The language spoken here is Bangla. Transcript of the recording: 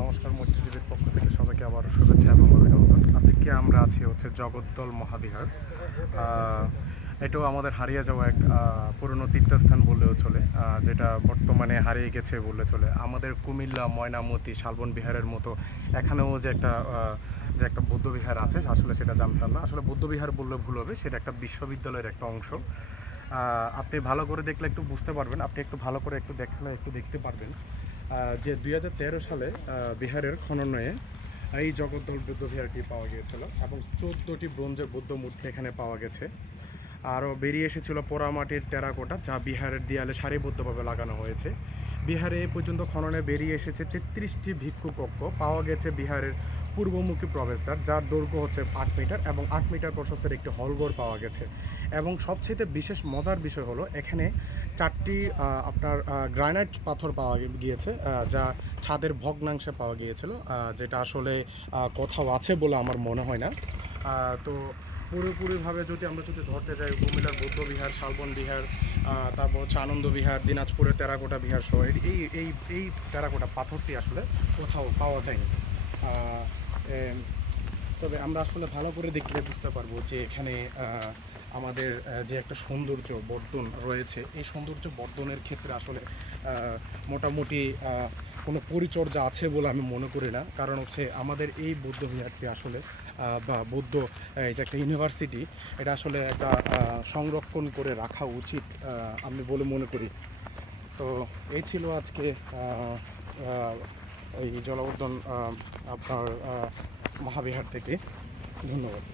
নমস্কার মৈত্রী টিভির পক্ষ থেকে সবাইকে আবার শুভেচ্ছা এবং অভিনন্দন। আজকে আমরা আছি হচ্ছে জগদ্দল মহাবিহার। এটাও আমাদের হারিয়ে যাওয়া এক পুরনো তীর্থস্থান বললেও চলে যেটা বর্তমানে হারিয়ে গেছে বললে চলে। আমাদের কুমিল্লা, ময়নামতি, শালবন বিহারের মতো এখানেও যে একটা যে একটা বৌদ্ধ বিহার আছে, আসলে সেটা জানতাম না। আসলে বৌদ্ধ বিহার বললে ভুল হবে, সেটা একটা বিশ্ববিদ্যালয়ের একটা অংশ। আপনি ভালো করে দেখলে একটু বুঝতে পারবেন, আপনি একটু ভালো করে একটু দেখলে একটু দেখতে পারবেন। যে দুই হাজার তেরো সালে বিহারের খননয়ে এই জগদ্দল বুদ্ধ বিহারটি পাওয়া গিয়েছিল এবং চোদ্দোটি ব্রোঞ্জের বৌদ্ধ মূর্তি এখানে পাওয়া গেছে। আরও বেরিয়ে এসেছিল পোড়ামাটির টেরাকোটা, যা বিহারের দেয়ালে সারিবদ্ধভাবে লাগানো হয়েছে। বিহারে এ পর্যন্ত খননে বেরিয়ে এসেছে তেত্রিশটি ভিক্ষু কক্ষ। পাওয়া গেছে বিহারের পূর্বমুখী প্রবেশদ্বার, যার দৈর্ঘ্য হচ্ছে আট মিটার এবং আট মিটার প্রশস্তের একটি হলঘর পাওয়া গেছে। এবং সবচেয়ে বিশেষ মজার বিষয় হলো, এখানে চারটি আপনার গ্রানাইট পাথর পাওয়া গিয়েছে যা ছাদের ভগ্নাংশে পাওয়া গিয়েছিল যেটা আসলে কোথাও আছে বলে আমার মনে হয় না। তো পুরোপুরিভাবে যদি আমরা যদি ধরতে যাই, কুমিল্লার বৌদ্ধ বিহার, শালবন বিহার তারপর হচ্ছে আনন্দ বিহার, দিনাজপুরের টেরাকোটা বিহার সহ, এই এই এই টেরাকোটা পাথরটি আসলে কোথাও পাওয়া যায়নি। তবে আমরা আসলে ভালো করে দেখলে বুঝতে পারব যে এখানে আমাদের যে একটা সৌন্দর্য বর্ধন রয়েছে, এই সৌন্দর্য বর্ধনের ক্ষেত্রে আসলে মোটামুটি কোনো পরিচর্যা আছে বলে আমি মনে করি না। কারণ হচ্ছে আমাদের এই বৌদ্ধ বিহারটি আসলে বা বৌদ্ধ এই যে একটা ইউনিভার্সিটি, এটা আসলে একটা সংরক্ষণ করে রাখা উচিত আমি বলে মনে করি। তো এই ছিল আজকে এই জলবর্ধন আপনার মহাবিহার থেকে। ধন্যবাদ।